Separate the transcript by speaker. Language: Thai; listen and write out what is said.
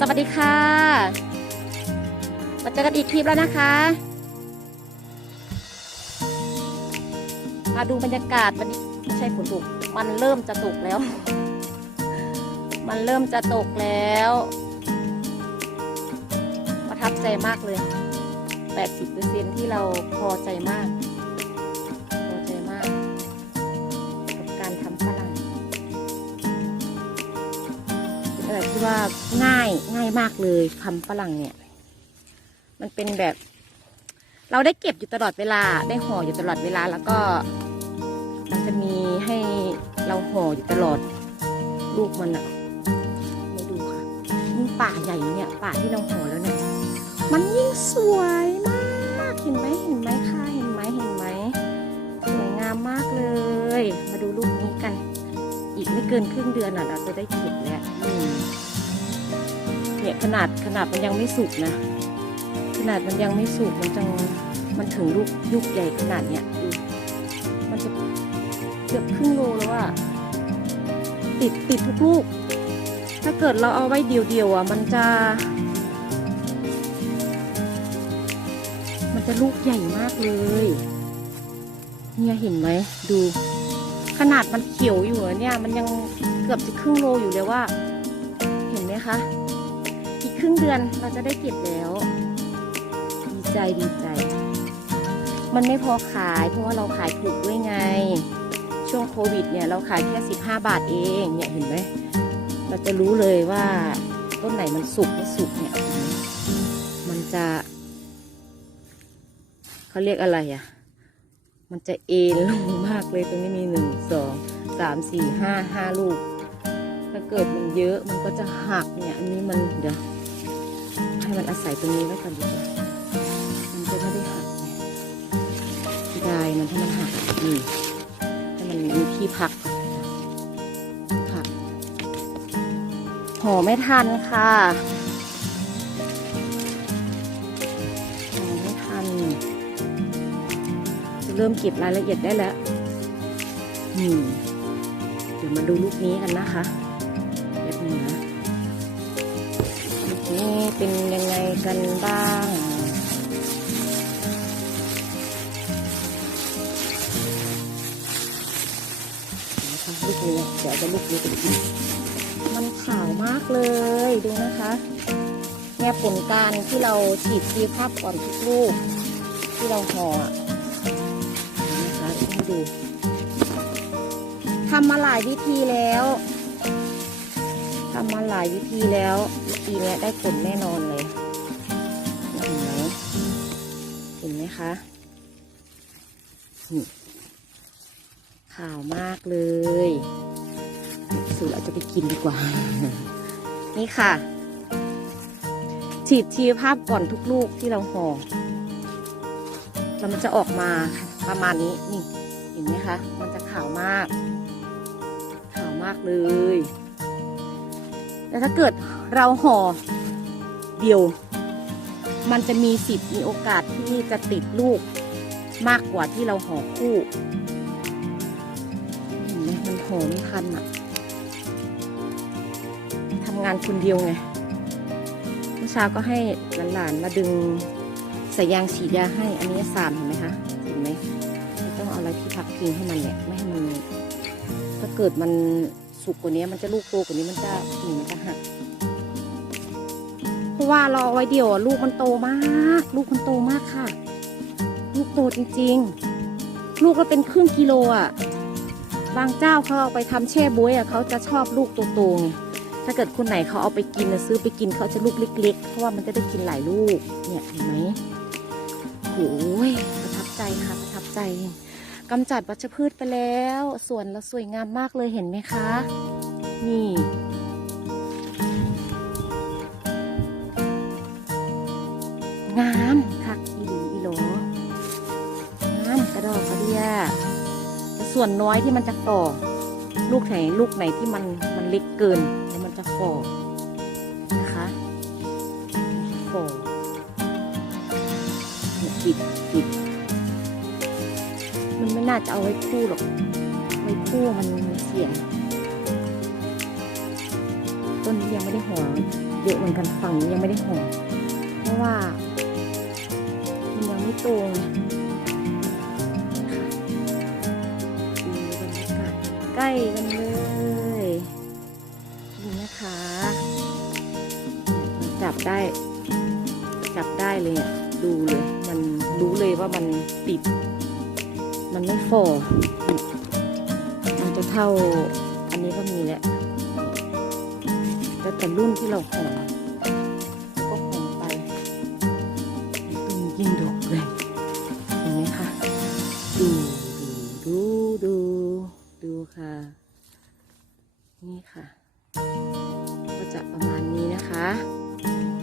Speaker 1: สวัสดีค่ะมาเจอกันอีกคลิปแล้วนะคะมาดูบรรยากาศวันนี้ไม่ใช่ฝนตกมันเริ่มจะตกแล้ว มันเริ่มจะตกแล้วประทับใจมากเลย 80%ที่เราพอใจมาก ว่าง่ายง่ายมากเลยทำฝรั่งเนี่ย มันเป็นแบบ เราได้เก็บอยู่ตลอดเวลา ได้ห่ออยู่ตลอดเวลาแล้วก็มันจะมีให้เราห่ออยู่ตลอดลูกมันอะม่ดูค่ะยิ่งป่าใหญ่เนี่ยป่าที่เราห่อแล้วเนี่ยมันยิ่งสวยมากเห็นไหมเห็นไหมค่ะเห็นไหมเห็นไหมสวยงามมากเลย มาดูลูกนี้กัน อีกไม่เกินครึ่งเดือนอะเราจะได้เก็บแล้ว เนี่ยขนาดขนาดมันยังไม่สุกนะ ขนาดมันยังไม่สุกมันจังมันถึงลูกยุกใหญ่ขนาดเนี้ยมันจะเกือบครึ่งโลแล้วอะติดติดทุกลูก ถ้าเกิดเราเอาไว้เดียวๆอะมันจะ มันจะลูกใหญ่มากเลย เนี่ยเห็นไหมดู ขนาดมันเขียวอยู่เนี่ย มันยังเกือบจะครึ่งโลอยู่เลยว่า เห็นไหมคะ ครึ่งเดือนเราจะได้เก็บแล้ว ดีใจดีใจ มันไม่พอขายเพราะว่าเราขายถูกด้วยไง ช่วงโควิดเนี่ยเราขายแค่ 15 บาทเองเนี่ยเห็นไหมเราจะรู้เลยว่าต้นไหนมันสุกไม่สุกเนี่ย มันจะเขาเรียกอะไรอะ มันจะเอ็นลงมากเลยตรงนี้มีหนึ่งสองสามสี่ห้าห้าลูก ถ้าเกิดมันเยอะมันก็จะหักเนี่ยอันนี้มันเดี๋ยว ให้มันอาศัยตรงนี้ไว้ก่อนดีกว่ามันจะไม่ได้หักไงได้มันถ้ามันหักนี่ให้มันมีที่พักพักห่อไม่ทันค่ะห่อไม่ทัน จะเริ่มเก็บรายละเอียดได้แล้วอืมเดี๋ยวมาดูลูกนี้กันนะคะ เป็นยังไงกันบ้าง ลูกนี้เดี๋ยวจะลูกนี้ไปกินมันขาวมากเลยดูนะคะเนี่ยผลการที่เราฉีดซีภาพก่อนทุกลูก ที่เราห่อนะคะให้ดูทำมาหลายวิธีแล้วทำมาหลายวิธีแล้ว ปีนี้ได้ผลแน่นอนเลยเห็นไหมเห็นไหมคะนี่ขาวมากเลยสุดเราจะไปกินดีกว่า นี่ค่ะ ฉีดชีวภาพก่อนทุกลูกที่เราห่อแล้วมันจะออกมาประมาณนี้นี่ เห็นไหมคะ มันจะขาวมาก ขาวมากเลย แล้วถ้าเกิด เราห่อเดียว มันจะมีสิทธิ์มีโอกาสที่จะติดลูกมากกว่าที่เราห่อคู่เห็นไหมมันห่อไม่ทันอะทำงานคนเดียวไงเมื่อเช้าก็ให้หลานๆมาดึงใส่ยางฉีดยาให้ อันนี้สามเห็นไหมคะเห็นไหมต้องเอาอะไรที่พักพิงให้มันเนี่ยไม่ให้มันถ้าเกิดมันสุกกว่านี้มันจะลูกโตกว่านี้มันจะหนีมันจะหัก เพราะว่าเราเอาไว้เดียวลูกมันโตมาก ลูกมันโตมากค่ะ ลูกโตจริงๆ ลูกก็เป็นครึ่งกิโลอะ บางเจ้าเขาเอาไปทำแช่บวยอะเขาจะชอบลูกโตๆไงถ้าเกิดคนไหนเขาเอาไปกินนะซื้อไปกินเขาจะลูกเล็ก ๆ เพราะว่ามันจะได้กินหลายลูก เนี่ยเห็นไหมโอ้ยประทับใจค่ะประทับใจกำจัดวัชพืชไปแล้วสวนเราสวยงามมากเลยเห็นไหมคะ นี่ งามคักอีหลีอีโหลงามกระดอกกระเดียส่วนน้อยที่มันจะฝ่อลูกไหนลูกไหนที่มันมันเล็กเกินเดี๋ยวมันจะฝ่อนะคะฝ่อติดติดมันไม่น่าจะเอาไว้คู่หรอกไว้คู่มันเสี่ยงต้นนี้ยังไม่ได้ห่อเยอะเหมือนกันฝั่งนี้ยังไม่ได้ห่อเพราะว่า ตไงดูบรรยากาศใกล้กันเลยดูนะคะ จับได้ จับได้เลยอะดูเลย มันรู้เลยว่ามันติด มันไม่ฟอมันจะเท่า อันนี้ก็มีแหละแล้วแต่รุ่นที่เราห่อก็ห่อไปตึงยิ่งด ค่ะ นี่ค่ะ ก็จะประมาณนี้นะคะ